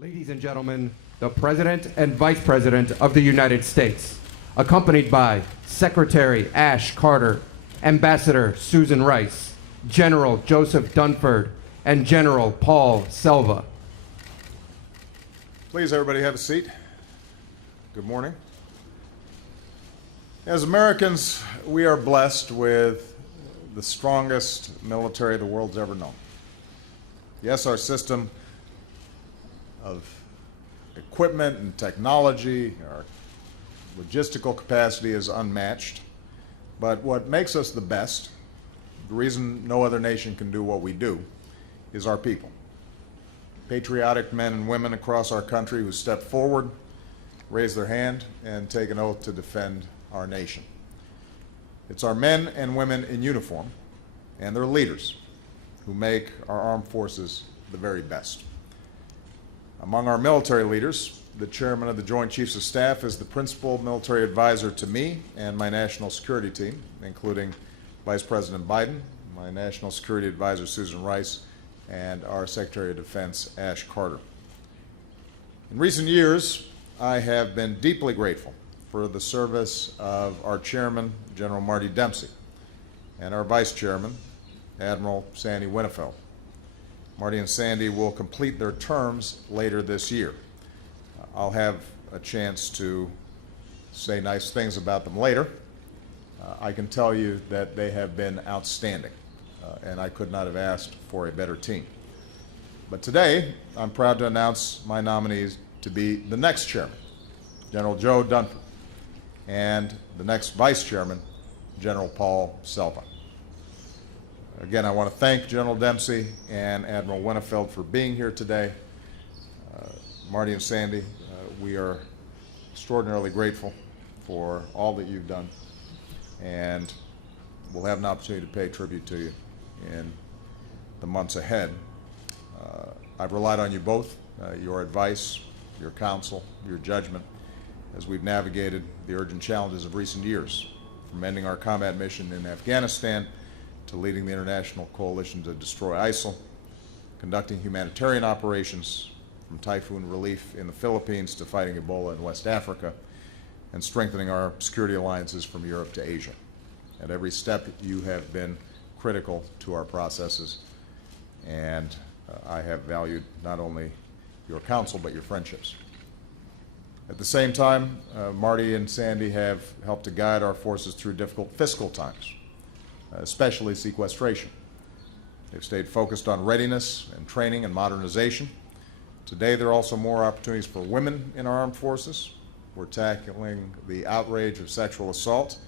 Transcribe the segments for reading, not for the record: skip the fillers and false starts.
Ladies and gentlemen, the President and Vice President of the United States, accompanied by Secretary Ash Carter, Ambassador Susan Rice, General Joseph Dunford, and General Paul Selva. Please, everybody, have a seat. Good morning. As Americans, we are blessed with the strongest military the world's ever known. Yes, our system of equipment and technology, our logistical capacity is unmatched. But what makes us the best, the reason no other nation can do what we do, is our people. Patriotic men and women across our country who step forward, raise their hand, and take an oath to defend our nation. It's our men and women in uniform and their leaders who make our armed forces the very best. Among our military leaders, the chairman of the Joint Chiefs of Staff is the principal military advisor to me and my national security team, including Vice President Biden, my national security advisor Susan Rice, and our Secretary of Defense Ash Carter. In recent years, I have been deeply grateful for the service of our chairman, General Marty Dempsey, and our vice chairman, Admiral Sandy Winnefeld. Marty and Sandy will complete their terms later this year. I'll have a chance to say nice things about them later. I can tell you that they have been outstanding, and I could not have asked for a better team. But today, I'm proud to announce my nominees to be the next chairman, General Joe Dunford, and the next vice chairman, General Paul Selva. Again, I want to thank General Dempsey and Admiral Winnefeld for being here today. Marty and Sandy, we are extraordinarily grateful for all that you've done, and we'll have an opportunity to pay tribute to you in the months ahead. I've relied on you both, your advice, your counsel, your judgment, as we've navigated the urgent challenges of recent years, from ending our combat mission in Afghanistan to leading the international coalition to destroy ISIL, conducting humanitarian operations, from typhoon relief in the Philippines to fighting Ebola in West Africa, and strengthening our security alliances from Europe to Asia. At every step, you have been critical to our processes, and I have valued not only your counsel, but your friendships. At the same time, Marty and Sandy have helped to guide our forces through difficult fiscal times, especially sequestration. They've stayed focused on readiness and training and modernization. Today, there are also more opportunities for women in our armed forces. We're tackling the outrage of sexual assault,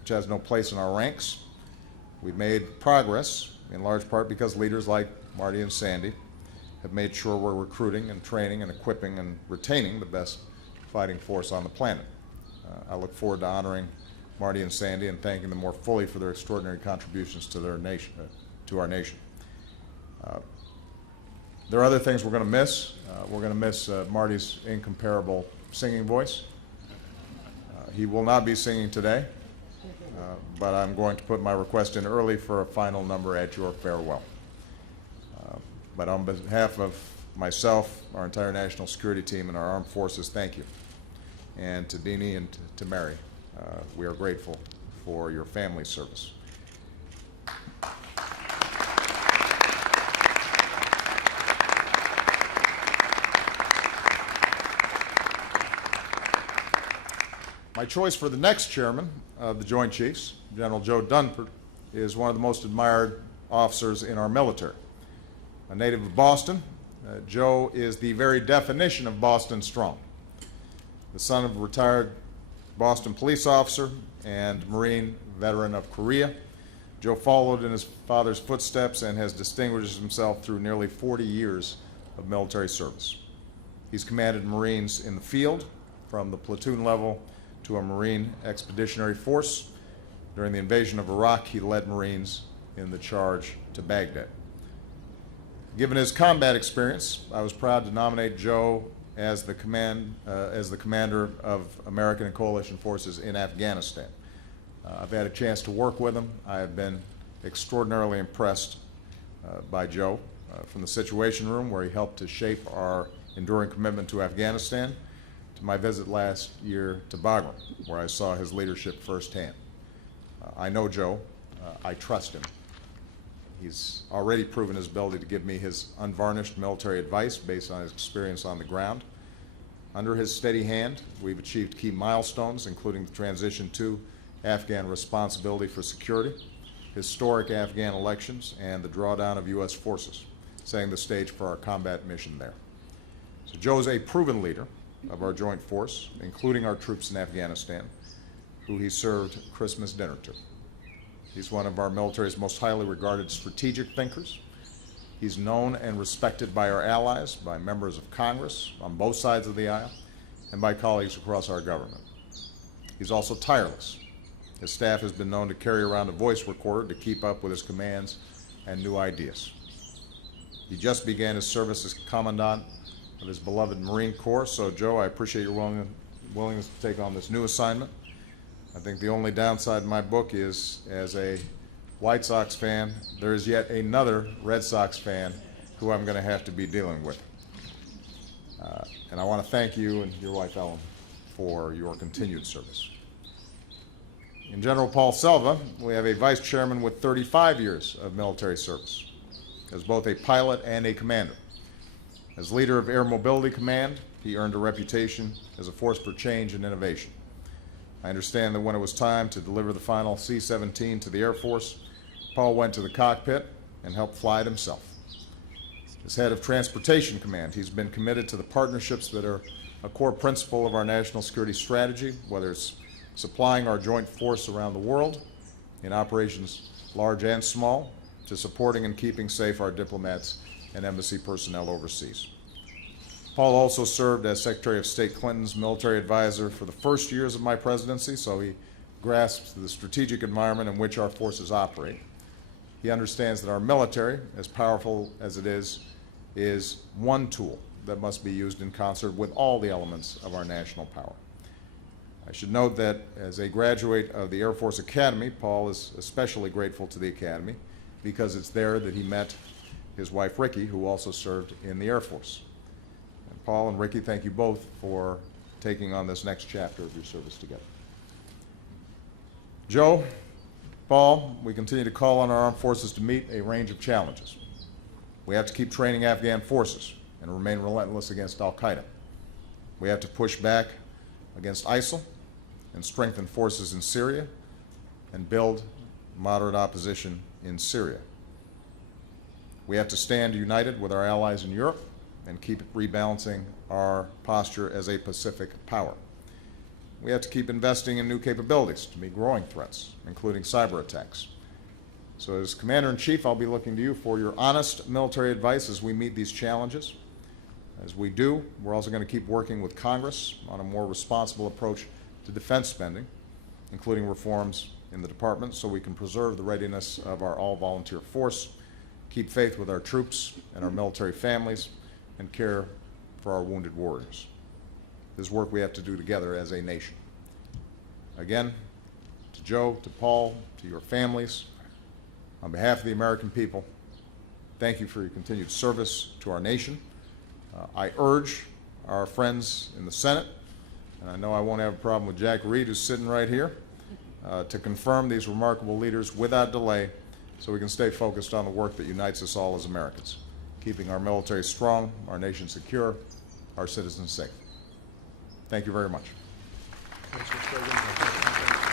which has no place in our ranks. We've made progress, in large part because leaders like Marty and Sandy have made sure we're recruiting and training and equipping and retaining the best fighting force on the planet. I look forward to honoring Marty and Sandy and thanking them more fully for their extraordinary contributions to their nation, to our nation. There are other things we're going to miss. We're going to miss Marty's incomparable singing voice. He will not be singing today, but I'm going to put my request in early for a final number at your farewell. But on behalf of myself, our entire national security team, and our armed forces, thank you. And to Deanie and to Mary, we are grateful for your family service. My choice for the next chairman of the Joint Chiefs, General Joe Dunford, is one of the most admired officers in our military. A native of Boston, Joe is the very definition of Boston strong. The son of a retired Boston police officer and Marine veteran of Korea, Joe followed in his father's footsteps and has distinguished himself through nearly 40 years of military service. He's commanded Marines in the field, from the platoon level to a Marine Expeditionary Force. During the invasion of Iraq, he led Marines in the charge to Baghdad. Given his combat experience, I was proud to nominate Joe as the commander of American and coalition forces in Afghanistan. I've had a chance to work with him. I have been extraordinarily impressed by Joe from the Situation Room, where he helped to shape our enduring commitment to Afghanistan, to my visit last year to Bagram, where I saw his leadership firsthand. I know Joe. I trust him. He's already proven his ability to give me his unvarnished military advice based on his experience on the ground. Under his steady hand, we've achieved key milestones, including the transition to Afghan responsibility for security, historic Afghan elections, and the drawdown of U.S. forces, setting the stage for our combat mission there. So Joe's a proven leader of our joint force, including our troops in Afghanistan, who he served Christmas dinner to. He's one of our military's most highly regarded strategic thinkers. He's known and respected by our allies, by members of Congress on both sides of the aisle, and by colleagues across our government. He's also tireless. His staff has been known to carry around a voice recorder to keep up with his commands and new ideas. He just began his service as Commandant of his beloved Marine Corps, so Joe, I appreciate your willingness to take on this new assignment. I think the only downside in my book is, as a White Sox fan, there is yet another Red Sox fan who I'm going to have to be dealing with. And I want to thank you and your wife, Ellen, for your continued service. In General Paul Selva, we have a vice chairman with 35 years of military service, as both a pilot and a commander. As leader of Air Mobility Command, he earned a reputation as a force for change and innovation. I understand that when it was time to deliver the final C-17 to the Air Force, Paul went to the cockpit and helped fly it himself. As head of Transportation Command, he's been committed to the partnerships that are a core principle of our national security strategy, whether it's supplying our joint force around the world in operations large and small, to supporting and keeping safe our diplomats and embassy personnel overseas. Paul also served as Secretary of State Clinton's military advisor for the first years of my presidency, so he grasps the strategic environment in which our forces operate. He understands that our military, as powerful as it is one tool that must be used in concert with all the elements of our national power. I should note that as a graduate of the Air Force Academy, Paul is especially grateful to the Academy because it's there that he met his wife, Ricky, who also served in the Air Force. And Paul and Ricky, thank you both for taking on this next chapter of your service together. Joe, Paul, we continue to call on our armed forces to meet a range of challenges. We have to keep training Afghan forces and remain relentless against al-Qaeda. We have to push back against ISIL and strengthen forces in Syria and build moderate opposition in Syria. We have to stand united with our allies in Europe and keep rebalancing our posture as a Pacific power. We have to keep investing in new capabilities to meet growing threats, including cyber attacks. So as Commander-in-Chief, I'll be looking to you for your honest military advice as we meet these challenges. As we do, we're also going to keep working with Congress on a more responsible approach to defense spending, including reforms in the department, so we can preserve the readiness of our all-volunteer force, keep faith with our troops and our military families, and care for our wounded warriors. This is work we have to do together as a nation. Again, to Joe, to Paul, to your families, on behalf of the American people, thank you for your continued service to our nation. I urge our friends in the Senate, and I know I won't have a problem with Jack Reed, who's sitting right here, to confirm these remarkable leaders without delay so we can stay focused on the work that unites us all as Americans, keeping our military strong, our nation secure, our citizens safe. Thank you very much. Thanks, Mr. President.